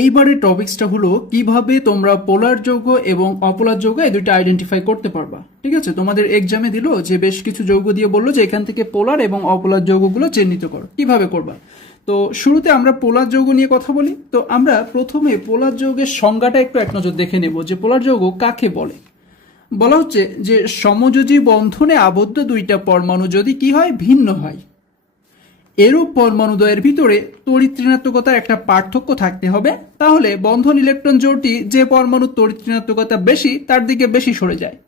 এইবারের টপিক্সটা হলো কিভাবে তোমরা পোলার যৌগ এবং অপোলার যৌগ এই দুইটা আইডেন্টিফাই করতে পারবা। ঠিক আছে, তোমাদের এক্সামে দিল যে বেশ কিছু যৌগ দিয়ে বললো যে এখান থেকে পোলার এবং অপোলার যৌগগুলো চিহ্নিত করো, কিভাবে করবা। তো শুরুতে আমরা পোলার যৌগ নিয়ে কথা বলি। তো আমরা প্রথমে পোলার যৌগের সংজ্ঞাটা একটু এক নজর দেখে নেব যে পোলার যৌগ কাকে বলে। বলা হচ্ছে যে সমযোজী বন্ধনে আবদ্ধ দুইটা পরমাণু যদি কি হয়, ভিন্ন হয়, এরূপ পরমাণুদ্বয়ের ভিতরে তড়িৎ ঋণাত্মকতার একটা পার্থক্য থাকতে হবে, তাহলে বন্ধন ইলেকট্রন জোড়টি যে পরমাণুর তড়িৎ ঋণাত্মকতা বেশি তার দিকে বেশি সরে যায়।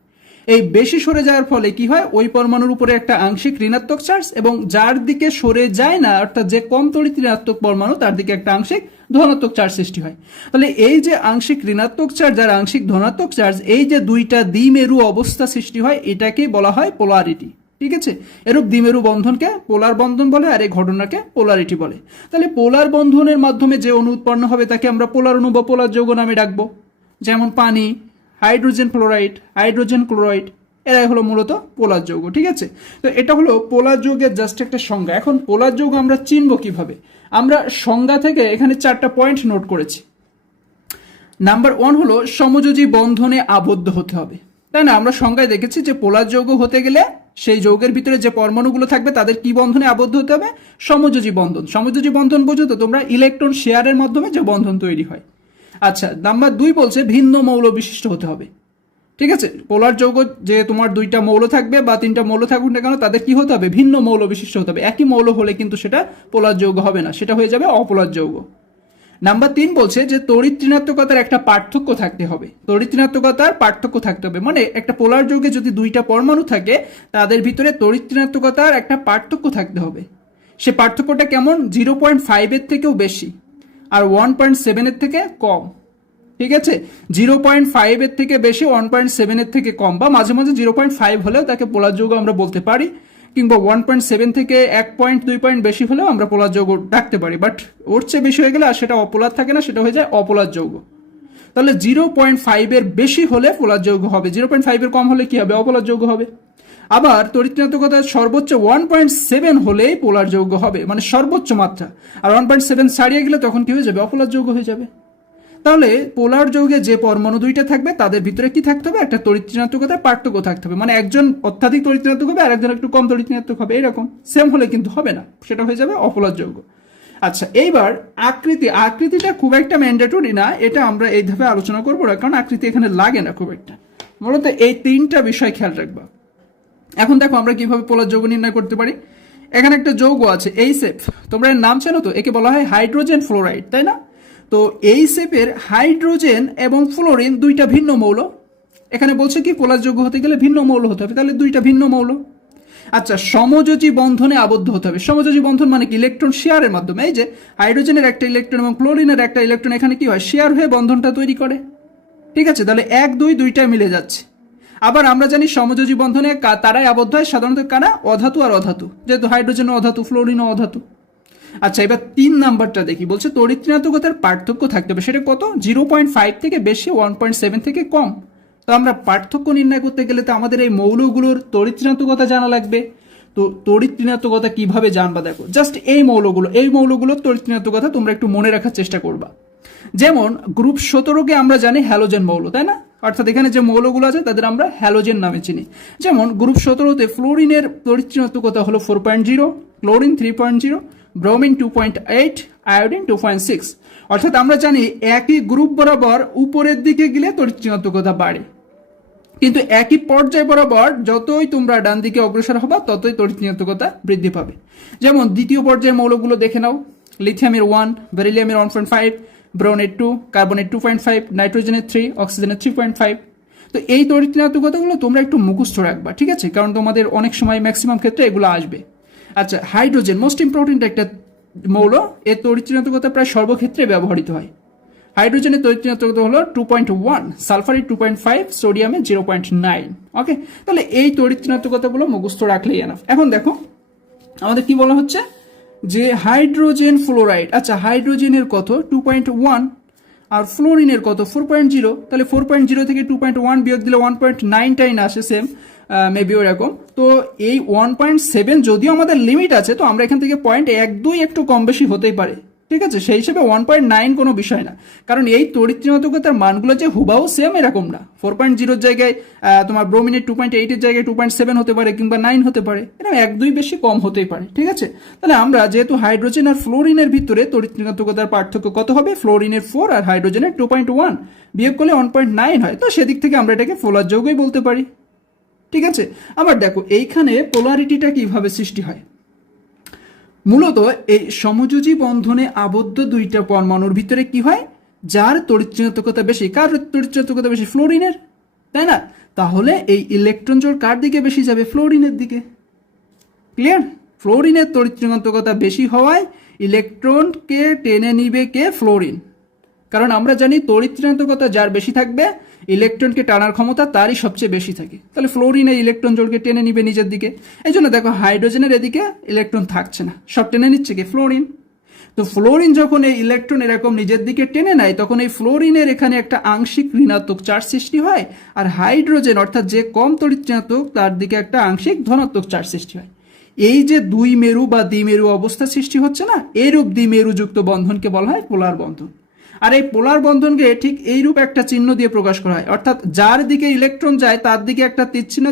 এই বেশি সরে যাওয়ার ফলে কি হয়, ওই পরমাণুর উপরে একটা আংশিক ঋণাত্মক চার্জ, এবং যার দিকে সরে যায় না অর্থাৎ যে কম তড়িৎ ঋণাত্মক পরমাণু তার দিকে একটা আংশিক ধনাত্মক চার্জ সৃষ্টি হয়। তাহলে এই যে আংশিক ঋণাত্মক চার্জ আর আংশিক ধনাত্মক চার্জ, এই যে দুইটা দ্বিমেরু অবস্থা সৃষ্টি হয়, এটাকেই বলা হয় পোলারিটি। ঠিক আছে, এরূপ দ্বিমেরু বন্ধনকে পোলার বন্ধন বলে, আর এই ঘটনাকে পোলারিটি বলে। তাহলে পোলার বন্ধনের মাধ্যমে যে অণু উৎপন্ন হবে তাকে আমরা পোলার অণু বা পোলার যৌগ নামে ডাকবো। যেমন পানি, হাইড্রোজেন ফ্লোরাইড, হাইড্রোজেন ক্লোরাইড, এরাই হলো মূলত পোলার যৌগ। ঠিক আছে, তো এটা হলো পোলার যৌগের জাস্ট একটা সংজ্ঞা। এখন পোলার যৌগ আমরা চিনব কিভাবে? আমরা সংজ্ঞা থেকে এখানে 4টা পয়েন্ট নোট করেছি। নাম্বার 1 হলো সমযোজী বন্ধনে আবদ্ধ হতে হবে, তাই না? আমরা সংজ্ঞায় দেখেছি যে পোলার যৌগ হতে গেলে সেই যৌগের ভিতরে যে পরমাণুগুলো থাকবে তাদের কি বন্ধনে আবদ্ধ হতে হবে? সমযোজী বন্ধন। সমযোজী বন্ধন বোঝো তো তোমরা, ইলেকট্রন শেয়ারের মাধ্যমে যে বন্ধন তৈরি হয়। আচ্ছা, নাম্বার 2 বলছে ভিন্ন মৌল বিশিষ্ট হতে হবে। ঠিক আছে, পোলার যৌগ যে তোমার 2টা মৌল থাকবে বা 3টা মৌল থাকুক না কেন, তাদের কি হতে হবে? ভিন্ন মৌল বিশিষ্ট হতে হবে। একই মৌল হলে কিন্তু সেটা পোলার যৌগ হবে না, সেটা হয়ে যাবে অপোলার যৌগ। নাম্বার 3 বলছে যে তড়িৎ ঋণাত্মকতার একটা পার্থক্য থাকতে হবে। তড়িৎ ঋণাত্মকতার পার্থক্য থাকতে হবে মানে একটা পোলার যৌগে যদি 2টা পরমাণু থাকে তাদের ভিতরে তড়িৎ ঋণাত্মকতার একটা পার্থক্য থাকতে হবে। সে পার্থক্যটা কেমন? 0.5 এর থেকেও বেশি আর 1.7 এর থেকে কম। ঠিক আছে, 0.5 এর থেকে বেশি, 1.7 এর থেকে কম, বা মাঝে মাঝে 0.5 হলেও তাকে পোলার যৌগ আমরা বলতে পারি, কিংবা 1.7 থেকে 1.2 পয়েন্ট বেশি হলেও আমরা পোলার যৌগ ডাকতে পারি। বাট ওর চেয়ে বেশি হয়ে গেলে আর সেটা অপোলার থাকে না, সেটা হয়ে যায় অপোলার যৌগ। তাহলে 0.5 এর বেশি হলে পোলার যৌগ হবে, 0.5 এর কম হলে কি হবে? অপোলার যৌগ হবে। আবার তড়িৎ ঋণাত্মকতা সর্বোচ্চ 1.7 হলেই পোলার যৌগ হবে, মানে সর্বোচ্চ মাত্রা। আর 1.7 ছাড়িয়ে গেলে তখন কি হয়ে যাবে? অপোলার যৌগ হয়ে যাবে। তাহলে পোলার যৌগে যে পরমাণু 2টা থাকবে তাদের ভিতরে কি থাকতে হবে? একটা তড়িৎ ঋণাত্মকতার পার্থক্য থাকতে হবে, মানে একজন অত্যাধিক তড়িৎ ঋণাত্মক হবে আর একজন একটু কম তড়িৎ ঋণাত্মক হবে, এরকম সেম হলে কিন্তু হবে না, সেটা হয়ে যাবে অপোলার যৌগ। আচ্ছা, এইবার আকৃতিটা খুব একটা ম্যান্ডেটরি না, এটা আমরা এইভাবে আলোচনা করবো না, কারণ আকৃতি এখানে লাগে না খুব একটা। মূলত এই 3টা বিষয় খেয়াল রাখবা। এখন দেখো আমরা কিভাবে পোলার যৌগ নির্ণয় করতে পারি। এখানে একটা যৌগ আছে এইচএফ, তোমরা এর নাম জানো তো? একে বলা হয় হাইড্রোজেন ফ্লোরাইড, তাই না? তো এই সেপের হাইড্রোজেন এবং ফ্লোরিন 2টা ভিন্ন মৌল। এখানে বলছে কি পোলার যৌগ হতে গেলে ভিন্ন মৌল হতে হবে, তাহলে 2টা ভিন্ন মৌল। আচ্ছা, সমযোজী বন্ধনে আবদ্ধ হতে হবে। সমযোজী বন্ধন মানে কি? ইলেকট্রন শেয়ারের মাধ্যমে। এই যে হাইড্রোজেনের একটা ইলেকট্রন এবং ফ্লোরিনের একটা ইলেকট্রন এখানে কি হয়? শেয়ার হয়ে বন্ধনটা তৈরি করে। ঠিক আছে, তাহলে 1, 2 দুইটা মিলে যাচ্ছে। আবার আমরা জানি সমযোজী বন্ধনে তারাই আবদ্ধ হয় সাধারণত কারা? অধাতু আর অধাতু, যেহেতু হাইড্রোজেন অধাতু, ফ্লোরিন অধাতু। আচ্ছা, এবার 3 নাম্বারটা দেখি। বলছে তড়িৎ ঋণাত্মকতার পার্থক্য থাকতে হবে, সেটা কত? 0.5 থেকে বেশি, 1.7 থেকে কম। তো আমরা পার্থক্য নির্ণয় করতে গেলে তো আমাদের এই মৌলগুলোর তড়িৎ ঋণাত্মকতা জানা লাগবে। তো তড়িৎ ঋণাত্মকতা কিভাবে জানবা? দেখো, জাস্ট এই মৌলগুলোর তড়িৎ ঋণাত্মকতা তোমরা একটু মনে রাখার চেষ্টা করবা। যেমন গ্রুপ 17কে আমরা জানি হ্যালোজেন মৌল, তাই না? অর্থাৎ এখানে যে মৌলগুলো আছে তাদের আমরা হ্যালোজেন নামে চিনি। যেমন গ্রুপ 17তে ফ্লোরিনের তড়িৎ ঋণাত্মকতা হলো 4.0, ক্লোরিন 3.0, ব্রোমিন 2.8, আয়োডিন 2.6। অর্থাৎ আমরা জানি একই গ্রুপ বরাবর উপরের দিকে গেলে তড়িৎ ঋণাত্মকতা বাড়ে, কিন্তু একই পর্যায় বরাবর যতই তোমরা ডান দিকে অগ্রসর হবা ততই তড়িৎ ঋণাত্মকতা বৃদ্ধি পাবে। যেমন দ্বিতীয় পর্যায়ের মৌলগুলো দেখে নাও। লিথিয়ামের 1, বেরিলিয়ামের 1.5, ব্রোনের 2, কার্বনের 2.5, নাইট্রোজেনের 3, অক্সিজেনের 3.5। তো এই তড়িৎ ঋণাত্মকতাগুলো তোমরা একটু মুখস্থ রাখবা, ঠিক আছে? কারণ তোমাদের অনেক সময় ম্যাক্সিমাম ক্ষেত্রে এগুলো আসবে। আচ্ছা, হাইড্রোজেন মোস্ট ইম্পর্টেন্ট একটা মৌল, এর তড়িৎ ঋণাত্মকতা প্রায় সর্বক্ষেত্রে ব্যবহৃত হয়। হাইড্রোজেনের তড়িৎ ঋণাত্মকতা হলো 2.1, সালফারের 2.5, সোডিয়ামের 0.9। ওকে, তাহলে এই তড়িৎ ঋণাত্মকতাগুলো মুখস্থ রাখলেই এনাফ। এখন দেখো আমাদের কি বলা হচ্ছে যে হাইড্রোজেন ফ্লোরাইড। আচ্ছা, হাইড্রোজেনের কত? 2.1, আর ফ্লোরিনের কত? 4.0। তাহলে 4.0 থেকে 2.1 বিয়োগ দিলে 1.9টাই না আসে, সেম মেবি ওরকম। তো এই 1.7 যদিও আমাদের লিমিট আছে, তো আমরা এখান থেকে 0.12 একটু কম বেশি হতেই পারে, ঠিক আছে, সেই হিসেবে 1.9 কোনো বিষয় না, কারণ এই তড়িৎ ঋণাত্মকতার মানগুলো যে হুবাহু সেম এরকম না। 4.0 জায়গায় তোমার ব্রোমিনের 2.8 জায়গায় 2.7 হতে পারে কিংবা 9 হতে পারে, এরকম 1-2 বেশি কম হতেই পারে। ঠিক আছে, তাহলে আমরা যেহেতু হাইড্রোজেন আর ফ্লোরিনের ভিতরে তড়িৎ ঋণাত্মকতার পার্থক্য কত হবে, ফ্লোরিনের 4 আর হাইড্রোজেনের 2.1 বিয়োগ করলে 1.9 হয়, তো সেদিক থেকে আমরা এটাকে পোলার যৌগই বলতে পারি। ঠিক আছে, আবার দেখো এইখানে পোলারিটিটা কিভাবে সৃষ্টি হয়। মূলত এই সমযোজী বন্ধনে আবদ্ধ দুইটা পরমাণুর ভিতরে কি হয়, যার তড়িৎ ঋণাত্মকতা বেশি, কার তড়িৎ ঋণাত্মকতা বেশি, ফ্লোরিনের, তাই না? তাহলে এই ইলেকট্রন জোড় কার দিকে বেশি যাবে, ফ্লোরিনের দিকে। ক্লিয়ার? ফ্লোরিনের তড়িৎ ঋণাত্মকতা বেশি হওয়ায় ইলেকট্রনকে টেনে নিবে কে, ফ্লোরিন। কারণ আমরা জানি তড়িৎ ঋণাত্মকতা যার বেশি থাকবে ইলেকট্রনকে টানার ক্ষমতা তারই সবচেয়ে বেশি থাকে, তাহলে ফ্লোরিন এই ইলেকট্রন জোড়কে টেনে নিবে নিজের দিকে। এই জন্য দেখো হাইড্রোজেনের এদিকে ইলেকট্রন থাকছে না, সব টেনে নিচ্ছে কি, ফ্লোরিন। তো ফ্লোরিন যখন এই ইলেকট্রন এরকম নিজের দিকে টেনে নেয় তখন এই ফ্লোরিনের এখানে একটা আংশিক ঋণাত্মক চার্জ সৃষ্টি হয়, আর হাইড্রোজেন অর্থাৎ যে কম তড়িৎ ঋণাত্মক তার দিকে একটা আংশিক ধনাত্মক চার্জ সৃষ্টি হয়। এই যে দুই মেরু বা দ্বিমেরু অবস্থা সৃষ্টি হচ্ছে না, এরূপ দ্বিমেরুযুক্ত বন্ধনকে বলা হয় পোলার বন্ধন। আর এই পোলার বন্ধনকে ঠিক এইরূপ একটা চিহ্ন দিয়ে প্রকাশ করা হয়, অর্থাৎ যার দিকে ইলেকট্রন যায় তার দিকে একটা তীর চিহ্ন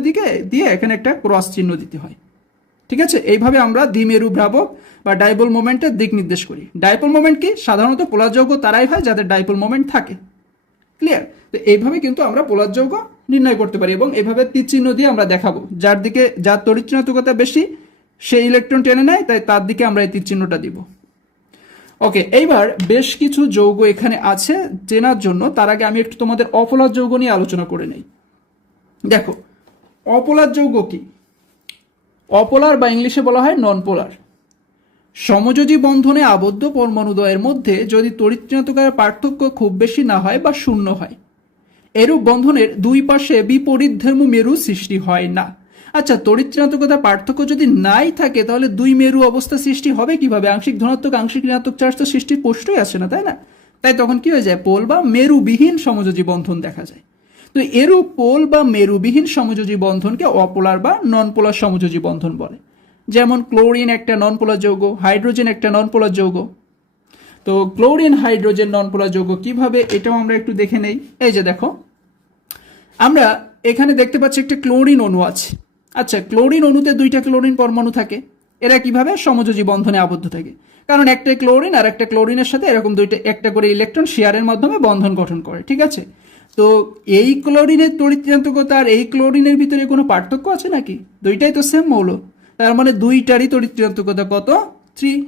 দিয়ে এখানে একটা ক্রস চিহ্ন দিতে হয়। ঠিক আছে, এইভাবে আমরা দ্বিমেরু ভ্রাবক বা ডাইপোল মোমেন্টের দিক নির্দেশ করি। ডাইপোল মোমেন্ট কি, সাধারণত পোলার যৌগ তারাই হয় যাদের ডাইপোল মোমেন্ট থাকে। ক্লিয়ার? তো এইভাবে কিন্তু আমরা পোলার যৌগ নির্ণয় করতে পারি, এবং এইভাবে তীর চিহ্ন দিয়ে আমরা দেখাবো যার দিকে যার তড়িৎ ঋণাত্মকতা বেশি সেই ইলেকট্রন টেনে নেয়, তাই তার দিকে আমরা এই তীর চিহ্নটা দিব। ওকে, এইবার বেশ কিছু যৌগ এখানে আছে চেনার জন্য, তার আগে আমি একটু তোমাদের অপোলার যৌগ নিয়ে আলোচনা করে নেই। দেখো অপোলার যৌগ কি, অপোলার বা ইংলিশে বলা হয় নন পোলার। সমযোজী বন্ধনে আবদ্ধ পরমাণুদ্বয়ের মধ্যে যদি তড়িৎ ঋণাত্মকতার পার্থক্য খুব বেশি না হয় বা শূন্য হয়, এরূপ বন্ধনের দুই পাশে বিপরীত ধর্ম মেরু সৃষ্টি হয় না। আচ্ছা, তড়িৎ ঋণাত্মকতার পার্থক্য যদি নাই থাকে তাহলে দুই মেরু অবস্থা সৃষ্টি হবে কিভাবে, আংশিক ধনাত্মক আংশিক ঋণাত্মক চার্জ তো সৃষ্টির প্রশ্নই আসে না, তাই না? তাই তখন কি হয়ে যায়, পোল বা মেরুবিহীন সমযোজী বন্ধন দেখা যায়। তো এরূপ পোল বা মেরুবিহীন সমযোজী বন্ধনকে অপোলার বা নন পোলার সমযোজী বন্ধন বলে। যেমন ক্লোরিন একটা নন পোলার যৌগ, হাইড্রোজেন একটা নন পোলার যৌগ। তো ক্লোরিন হাইড্রোজেন নন পোলার যৌগ কিভাবে, এটাও আমরা একটু দেখে নেই। এই যে দেখো, আমরা এখানে দেখতে পাচ্ছি একটা ক্লোরিন অণু আছে। আচ্ছা, ক্লোরিন অণুতে দুইটা ক্লোরিন পরমাণু থাকে, এরা কিভাবে সমযোজী বন্ধনে আবদ্ধ থাকে, কারণ একটা ক্লোরিন আর একটা ক্লোরিনের সাথে এরকম দুইটা একটা করে ইলেকট্রন শেয়ারের মাধ্যমে বন্ধন গঠন করে। ঠিক আছে, তো এই ক্লোরিনের তড়িৎ ঋণাত্মকতা আর এই ক্লোরিনের ভিতরে কোনো পার্থক্য আছে নাকি, দুইটাই তো সেম মৌল, তার মানে দুইটারই তড়িৎ ঋণাত্মকতা কত, 3।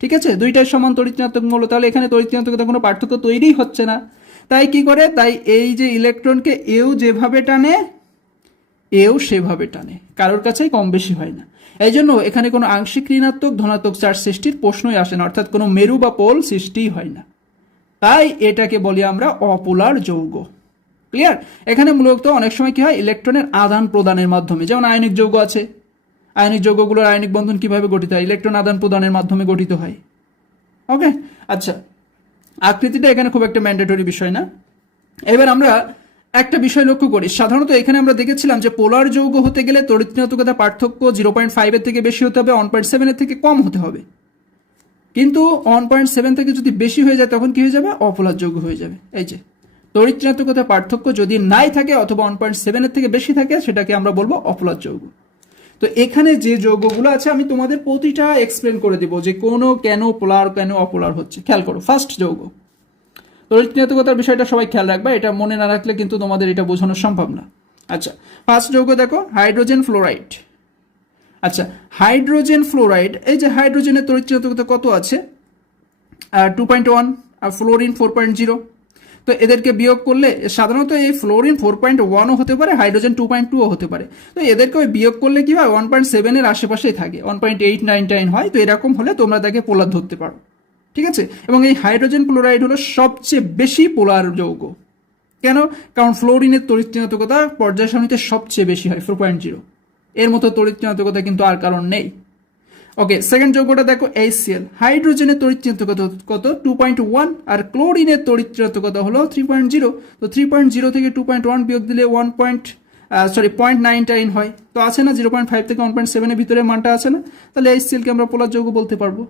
ঠিক আছে, দুইটাই সমান তড়িৎ ঋণাত্মক মৌল, তাহলে এখানে তড়িৎ ঋণাত্মকতা কোনো পার্থক্য তৈরি হচ্ছে না। তাই কি করে, তাই এই যে ইলেকট্রনকে এও যেভাবে টানে এও সেভাবে টানে, কারোর কাছেই কম বেশি হয় না। এই জন্য এখানে কোনো আংশিক ঋণাত্মক ধনাত্মক চার্জ সৃষ্টির প্রশ্নই আসে না, অর্থাৎ কোনো মেরু বা পোল সৃষ্টিই হয় না। তাই এটাকে বলি আমরা অপোলার যৌগ। ক্লিয়ার? এখানে মূলত অনেক সময় কি হয়, ইলেকট্রনের আদান প্রদানের মাধ্যমে, যেমন আয়নিক যৌগ আছে, আয়নিক যৌগগুলোর আয়নিক বন্ধন কিভাবে গঠিত হয়, ইলেকট্রন আদান প্রদানের মাধ্যমে গঠিত হয়। ওকে, আচ্ছা, আকৃতিটা এখানে খুব একটা ম্যান্ডেটরি বিষয় না। এবার আমরা একটা বিষয় লক্ষ্য করি, সাধারণত এখানে আমরা দেখেছিলাম যে পোলার যৌগ হতে গেলে তড়িৎ ঋণাত্মকতার পার্থক্য 0.5 এর থেকে বেশি হতে হবে, 1.7 এর থেকে কম হতে হবে। কিন্তু 1.7 থেকে যদি বেশি হয়ে যায় তখন কি হয়ে যাবে, অপোলার যৌগ হয়ে যাবে। এই যে তড়িৎ ঋণাত্মকতার পার্থক্য যদি নাই থাকে অথবা 1.7 এর থেকে বেশি থাকে সেটাকে আমরা বলবো অপোলার যৌগ। তো এখানে যে যৌগগুলো আছে আমি তোমাদের প্রতিটা এক্সপ্লেন করে দিব যে কোনো কেন পোলার কেন অপোলার হচ্ছে। খেয়াল করো, ফার্স্ট যৌগ, তড়িৎ ঋণাত্মকতার বিষয়টা সবাই খেয়াল রাখবা, এটা মনে না রাখলে কিন্তু তোমাদের এটা বোঝানো সম্ভব না। আচ্ছা, ফার্স্ট যৌগ দেখো হাইড্রোজেন ফ্লোরাইড। আচ্ছা, হাইড্রোজেন ফ্লোরাইড, এই যে হাইড্রোজেনের তড়িৎ ঋণাত্মকতা কত আছে, 2.1, আর ফ্লোরিন 4.0। তো এদেরকে বিয়োগ করলে সাধারণত এই ফ্লোরিন 4.1ও হতে পারে, হাইড্রোজেন 2.2ও হতে পারে। তো এদেরকে ওই বিয়োগ করলে কি হয়, 1.7 এর আশেপাশেই থাকে, 1.899 হয়। তো এরকম হলে তোমরা তাকে পোলার ধরতে পারো। ঠিক আছে, এবং এই হাইড্রোজেন ক্লোরাইড হলো সবচেয়ে বেশি পোলার যৌগ। কেন, কারণ ফ্লোরিনের তড়িৎ ঋণাত্মকতা পর্যায় সারণীতে সবচেয়ে বেশি হয় 4.0, এর মতো তড়িৎ ঋণাত্মকতা কিন্তু আর কারণ নেই। ওকে, সেকেন্ড যৌগটা দেখো HCl, হাইড্রোজেনের তড়িৎ ঋণাত্মকতা কত, 2.1, আর ক্লোরিনের তড়িৎ ঋণাত্মকতা হলো 3.0। তো 3.0 থেকে 2.1 বিয়োগ দিলে 0.9 হয়। তো আছে না 0.5 থেকে 1.7 এর ভিতরে মানটা আছে না, তাহলে HCl কে আমরা পোলার যৌগ বলতে পারবো।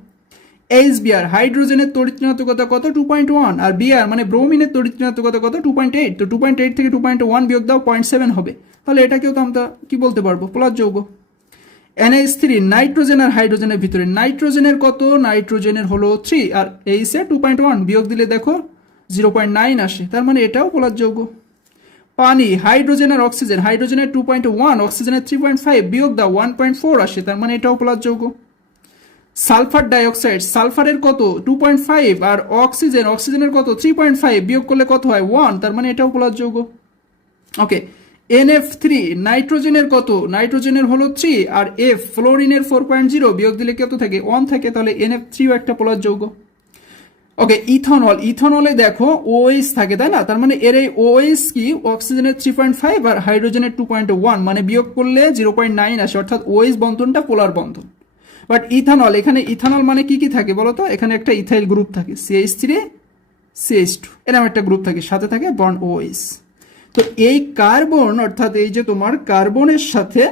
HBr হাইড্রোজেনের তড়িৎ ঋণাত্মকতা কত 2.1, আর Br মানে ব্রোমিনের তড়িৎ ঋণাত্মকতা কত 2.8, তো 2.8 থেকে 2.1 বিয়োগ দাও 0.7 হবে, তাহলে এটাকেও তো আমরা কি বলতে পারবো পোলার যৌগ। NH3 নাইট্রোজেন আর হাইড্রোজেনের ভিতরে নাইট্রোজেনের কত, নাইট্রোজেনের হলো 3 আর H এর 2.1 বিয়োগ দিলে দেখো 0.9 আসে, তার মানে এটাও পোলার যৌগ। পানি হাইড্রোজেন আর অক্সিজেন, হাইড্রোজেনের 2.1 অক্সিজেনের 3.5 বিয়োগ দাও 1.4 আসে, তার মানে এটাও পোলার যৌগ। সালফার ডাইঅক্সাইড সালফারের কত 2.5 আর অক্সিজেনের কত 3.5 বিয়োগ করলে কত হয় 1, তার মানে এটাও পোলার যৌগ। ওকে, NF3 নাইট্রোজেনের কত, নাইট্রোজেনের হলো 3 আর F ফ্লোরিনের 4.0 বিয়োগ দিলে কত থাকে 1 থাকে, তাহলে NF3 একটা পোলার যৌগ। ওকে, ইথানল, ইথানলে দেখো OH থাকে তাই না, তার মানে এর এই OH কি অক্সিজেনের 3.5 আর হাইড্রোজেনের 2.1 মানে বিয়োগ করলে 0.9 আসে, অর্থাৎ OH বন্ধনটা পোলার বন্ধন। বাট ইথানল, এখানে ইথানল মানে কি কি থাকে বলো তো, এখানে একটা ইথাইল গ্রুপ থাকে CH3 CH2 এরকম একটা গ্রুপ থাকে, সাথে থাকে বন্ড OH। তো এই কার্বন অর্থাৎ এই যে তোমার কার্বনের সাথে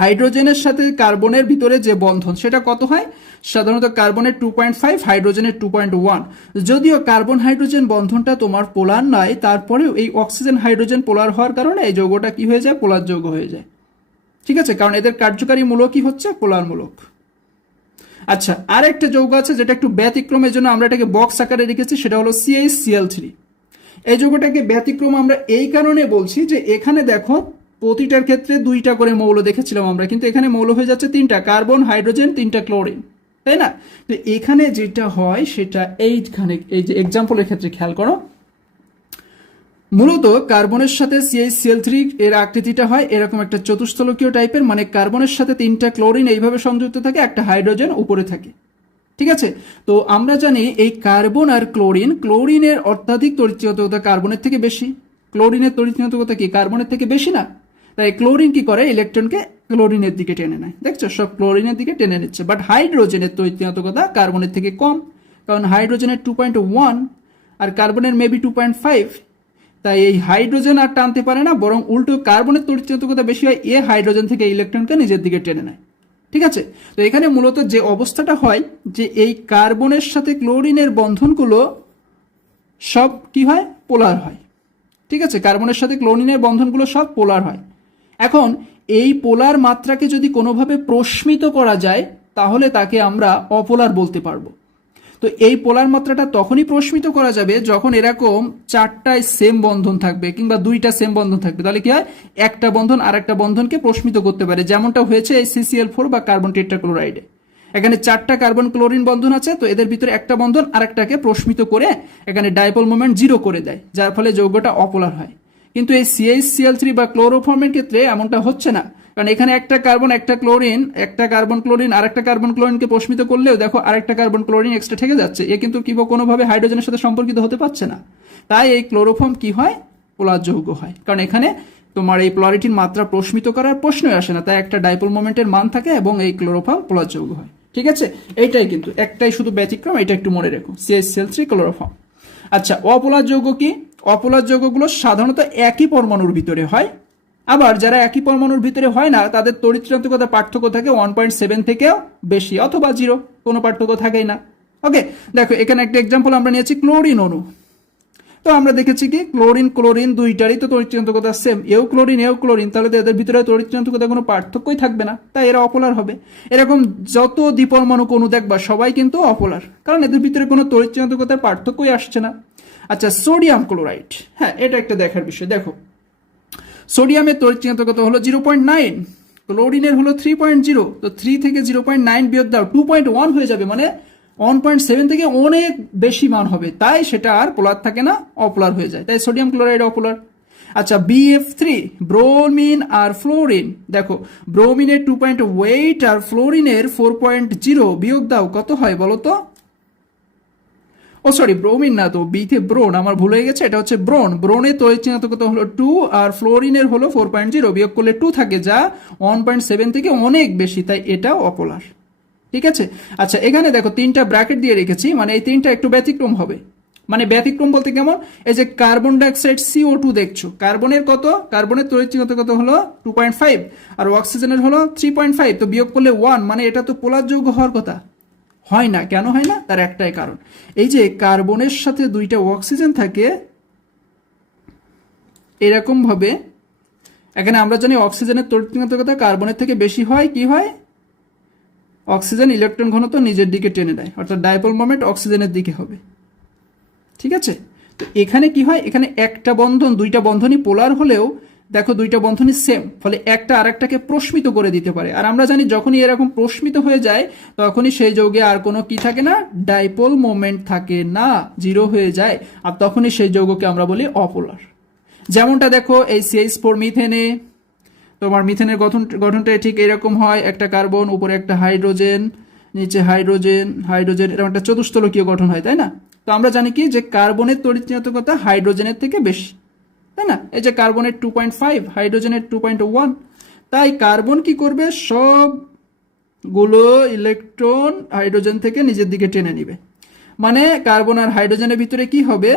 হাইড্রোজেনের সাথে কার্বনের ভিতরে যে বন্ধন সেটা কত হয়, সাধারণত কার্বনের 2.5 হাইড্রোজেনের 2.1, যদিও কার্বন হাইড্রোজেন বন্ধনটা তোমার পোলার নয়, তারপরেও এই অক্সিজেন হাইড্রোজেন পোলার হওয়ার কারণে এই যৌগটা কি হয়ে যায় পোলার যৌগ হয়ে যায়। ঠিক আছে, কারণ এদের কার্যকারী মূলক কি হচ্ছে পোলার মূলক। আচ্ছা, আর একটা যৌগ আছে যেটা একটু ব্যতিক্রমের জন্য আমরা এটাকে বক্স আকারে রেখেছি, সেটা হলো CaCl3। এই যৌগটাকে ব্যতিক্রম আমরা এই কারণে বলছি যে এখানে দেখো প্রতিটার ক্ষেত্রে 2টা করে মৌল দেখেছিলাম আমরা, কিন্তু এখানে মৌল হয়ে যাচ্ছে 3টা, কার্বন হাইড্রোজেন 3টা ক্লোরিন, তাই না। তো এখানে যেটা হয় সেটা এইখানে এই যে এক্সাম্পলের ক্ষেত্রে খেয়াল করো, মূলত কার্বনের সাথে CaCl3 এর আকৃতিটা হয় এরকম একটা চতুস্থলকীয় টাইপের, মানে কার্বনের সাথে 3টা ক্লোরিন এইভাবে সংযুক্ত থাকে, একটা হাইড্রোজেন উপরে থাকে। ঠিক আছে, তো আমরা জানি এই কার্বন আর ক্লোরিনের অত্যাধিক তড়িৎচুম্বকতা কার্বনের থেকে বেশি, ক্লোরিনের তড়িৎচুম্বকতা কি কার্বনের থেকে বেশি না, তাই ক্লোরিন কি করে ইলেকট্রনকে ক্লোরিনের দিকে টেনে নেয়, দেখছো সব ক্লোরিনের দিকে টেনে নিচ্ছে। বাট হাইড্রোজেনের তড়িৎচুম্বকতা কার্বনের থেকে কম, কারণ হাইড্রোজেনের 2.1 আর কার্বনের মেবি 2.5, তাই এই হাইড্রোজেন আর টানতে পারে না, বরং উল্টো কার্বনের তড়িৎচুম্বকতা বেশি হয়, এ হাইড্রোজেন থেকে ইলেকট্রনকে নিজের দিকে টেনে নেয়। ঠিক আছে, তো এখানে মূলত যে অবস্থাটা হয় যে এই কার্বনের সাথে ক্লোরিনের বন্ধনগুলো সব কি হয় পোলার হয়। ঠিক আছে, কার্বনের সাথে ক্লোরিনের বন্ধনগুলো সব পোলার হয়। এখন এই পোলার মাত্রাকে যদি কোনোভাবে প্রশ্মিত করা যায় তাহলে তাকে আমরা অপোলার বলতে পারবো। তো এই পোলার মাত্রাটা তখনই প্রশ্মিত করা যাবে যখন এরকম 4টায় সেম বন্ধন থাকবে কিংবা 2টা সেম বন্ধন থাকবে, তাহলে কি হয় একটা বন্ধন আর একটা বন্ধনকে প্রশ্মিত করতে পারে, যেমনটা হয়েছে এই CCl4 বা কার্বন টেট্রাক্লোরাইডে। এখানে 4টা কার্বন ক্লোরিন বন্ধন আছে, তো এদের ভিতরে একটা বন্ধন আরেকটাকে প্রশ্মিত করে এখানে ডাইপোল মোমেন্ট 0 করে দেয়, যার ফলে যৌগটা অপোলার হয়। কিন্তু এই CaCl3 বা ক্লোরোফর্মের ক্ষেত্রে এমনটা হচ্ছে না, কারণ এখানে একটা কার্বন ক্লোরিন আর একটা কার্বন ক্লোরিনকে প্রশ্মিত করলেও দেখো আরেকটা কার্বন ক্লোরিন এক্সট্রা থেকে যাচ্ছে, এ কিন্তু কি কোনোভাবে হাইড্রোজেনের সাথে সম্পর্কিত হতে পারছে না। তাই এই ক্লোরোফর্ম কি হয় পোলার যৌগ হয়, কারণ এখানে তোমার এই পোলারিটির মাত্রা প্রশ্মিত করার প্রশ্নই আসে না, তাই একটা ডাইপোল মোমেন্টের মান থাকে এবং এই ক্লোরোফর্ম পোলার যৌগ হয়। ঠিক আছে, এইটাই কিন্তু একটাই শুধু ব্যতিক্রম, এটা একটু মনে রেখো CaCl3 ক্লোরোফর্ম। আচ্ছা, অপোলার যৌগ কি, অপোলার যৌগগুলো সাধারণত একই পরমাণুর ভিতরে হয়, আবার যারা একই পরমাণুর ভিতরে হয় না তাদের তড়িৎ ঋণাত্মকতা পার্থক্য থাকে 1.7 থেকেও বেশি অথবা 0, কোনো পার্থক্য থাকেই না। ওকে, দেখো এখানে একটা এক্সাম্পল আমরা নিয়েছি ক্লোরিন অণু। তো আমরা দেখেছি কি ক্লোরিন দুইটারই তো তড়িৎ ঋণাত্মকতা সেম, এও ক্লোরিন, তাহলে তো এদের ভিতরে তড়িৎ ঋণাত্মকতা কোনো পার্থক্যই থাকবে না, তাই এরা অপোলার হবে। এরকম যত দ্বিপরমাণু অণু দেখবা সবাই কিন্তু অপোলার, কারণ এদের ভিতরে কোনো তড়িৎ ঋণাত্মকতার পার্থক্যই আসছে না। আচ্ছা, সোডিয়াম ক্লোরাইড, হ্যাঁ এটা একটা দেখার বিষয়। দেখো সোডিয়ামের তড়িৎ ঋণাত্মকতা হলো 0.9, ক্লোরিনের হলো 3.0, তো 3 থেকে 0.9 বিয়োগ দাও 2.1 হয়ে যাবে, মানে 1.7 থেকে অনেক বেশি মান হবে, তাই সেটা আর পোলার থাকে না, অপোলার হয়ে যায়, তাই সোডিয়াম ক্লোরাইড অপোলার। আচ্ছা, BF3 ব্রোমিন আর ফ্লোরিন, দেখো ব্রোমিনের 2.8 আর ফ্লোরিনের 4.0 বিয়োগ দাও কত হয় বলো তো, ও সরি ব্রোমিন না তো, বিতে ব্রোন, আমার ভুল হয়ে গেছে, এটা হচ্ছে ব্রোনের তড়িৎ ঋণাত্মকতা হলো 2 আর ফ্লোরিনের হলো 4.0, বিয়োগ করলে 2 থাকে, যা 1.7 থেকে অনেক বেশি, তাই এটাও অপোলার। ঠিক আছে, আচ্ছা এখানে দেখো 3টা ব্র্যাকেট দিয়ে রেখেছি, মানে এই 3টা একটু ব্যতিক্রম হবে। মানে ব্যতিক্রম বলতে কেমন, এই যে কার্বন ডাইঅক্সাইড CO2 দেখছো, কার্বনের তড়িৎ ঋণাত্মকতা হলো 2.5 আর অক্সিজেনের হলো 3.5, তো বিয়োগ করলে 1, মানে এটা তো পোলার যৌগ হওয়ার কথা, হয় না। কেন হয় না? তার একটাই কারণ, এই যে কার্বনের সাথে দুইটা অক্সিজেন থাকে এরকম ভাবে, এখানে আমরা জানি অক্সিজেনের তড়িৎচুম্বকতা কার্বনের থেকে বেশি হয়, কি হয়? অক্সিজেন ইলেকট্রন ঘনত্ব নিজের দিকে টেনে নেয়, অর্থাৎ ডাইপোল মোমেন্ট অক্সিজেনের দিকে হবে। ঠিক আছে, তো এখানে কি হয়, এখানে একটা বন্ধন, দুইটা বন্ধনই পোলার হলেও দেখো দুইটা বন্ধনই সেম, ফলে একটা আরেকটাকে প্রস্মিত করে দিতে পারে। আর আমরা জানি যখনই এরকম প্রস্মিত হয়ে যায় তখনই সেই যৌগে আর কোনো কি থাকে না, ডাইপোল মোমেন্ট থাকে না, জিরো হয়ে যায়, আর তখনই সেই যৌগকে আমরা বলি অপোলার। যেমনটা দেখো এই CH4 মিথেনে, তোমার মিথেনের গঠনটা ঠিক এরকম হয়, একটা কার্বন, উপরে একটা হাইড্রোজেন, নিচে হাইড্রোজেন হাইড্রোজেন, এরকম একটা চতুস্থলকীয় গঠন হয়, তাই না? তো আমরা জানি কি যে কার্বনের তড়িৎচুম্বকতা হাইড্রোজেনের থেকে বেশি, তাই না? এই যে কার্বনের 2.5, হাইড্রোজেনের 2.1, তাই কার্বন কি করবে, সবগুলো ইলেকট্রন হাইড্রোজেন থেকে নিজের দিকে টেনে নিবে। মানে কার্বন আর হাইড্রোজেনের ভিতরে কি হবে,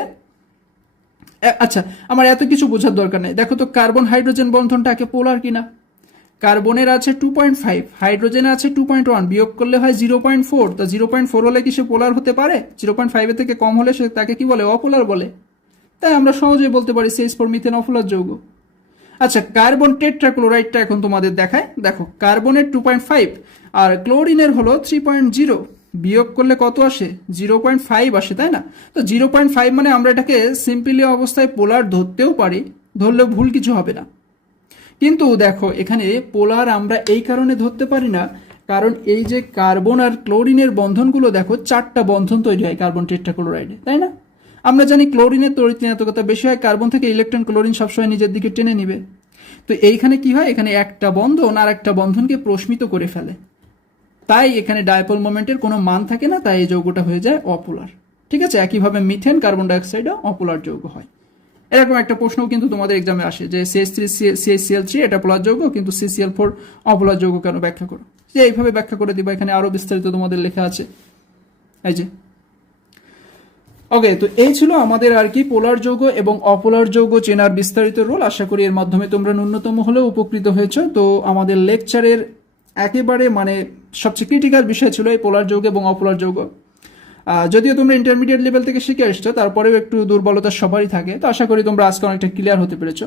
আচ্ছা আমার এত কিছু বোঝার দরকার নেই, দেখো তো কার্বন হাইড্রোজেন বন্ধনটাকে পোলার কিনা। কার্বনের আছে 2.5, হাইড্রোজেনের আছে 2.1, বিয়োগ করলে হয় 0.4, তা 0.4 হলে কি সে পোলার হতে পারে? 0.5 এর থেকে কম হলে সে তাকে কি বলে, অপোলার বলে। তাই আমরা সহজেই বলতে পারি CH4 মিথেন অপোলার যৌগ। আচ্ছা কার্বন টেট্রাক্লোরাইডটা এখন তোমাদের দেখায়, দেখো কার্বনের 2.5 আর ক্লোরিনের হলো 3.0, বিয়োগ করলে কত আসে, 0.5 আসে, তাই না? তো 0.5 মানে আমরা এটাকে সিম্পলি অবস্থায় পোলার ধরতেও পারি, ধরলেও ভুল কিছু হবে না। কিন্তু দেখো এখানে পোলার আমরা এই কারণে ধরতে পারি না, কারণ এই যে কার্বন আর ক্লোরিনের বন্ধনগুলো দেখো, 4টা বন্ধন তৈরি হয় কার্বন টেট্রাক্লোরাইডে, তাই না? আমরা জানি ক্লোরিনের তড়িৎচুম্বকতা বেশি হয়, কার্বন থেকে ইলেকট্রন ক্লোরিন সবসময় নিজের দিকে টেনে নিবে। তো এইখানে কি হয়, এখানে একটা বন্ধন আর একটা বন্ধনকে প্রস্মিত করে ফেলে, তাই এখানে ডাইপোল মোমেন্টের কোনো মান থাকে না, তাই এই যৌগটা হয়ে যায় অপোলার। ঠিক আছে, একইভাবে মিথেন কার্বন ডাইঅক্সাইডও অপোলার যৌগ হয়। এরকম একটা প্রশ্নও কিন্তু তোমাদের এক্সামে আসে যে CH3 এটা পোলার যৌগ, কিন্তু CCl4 অপোলার যৌগ কেন, ব্যাখ্যা করো। যে এইভাবে ব্যাখ্যা করে দিবা, এখানে আরো বিস্তারিত তোমাদের লেখা আছে, এই যে। ওকে, তো এই ছিল আমাদের আর কি পোলার যৌগ এবং অপোলার যৌগ চেনার বিস্তারিত রোল। আশা করি এর মাধ্যমে তোমরা ন্যূনতম হলেও উপকৃত হয়েছো। তো আমাদের লেকচারের একেবারে মানে সবচেয়ে ক্রিটিক্যাল বিষয় ছিল এই পোলার যৌগ এবং অপোলার যৌগ। যদিও তোমরা ইন্টারমিডিয়েট লেভেল থেকে শিখে এসছো, তারপরেও একটু দুর্বলতা সবারই থাকে। তো আশা করি তোমরা আজকে অনেকটা ক্লিয়ার হতে পেরেছো।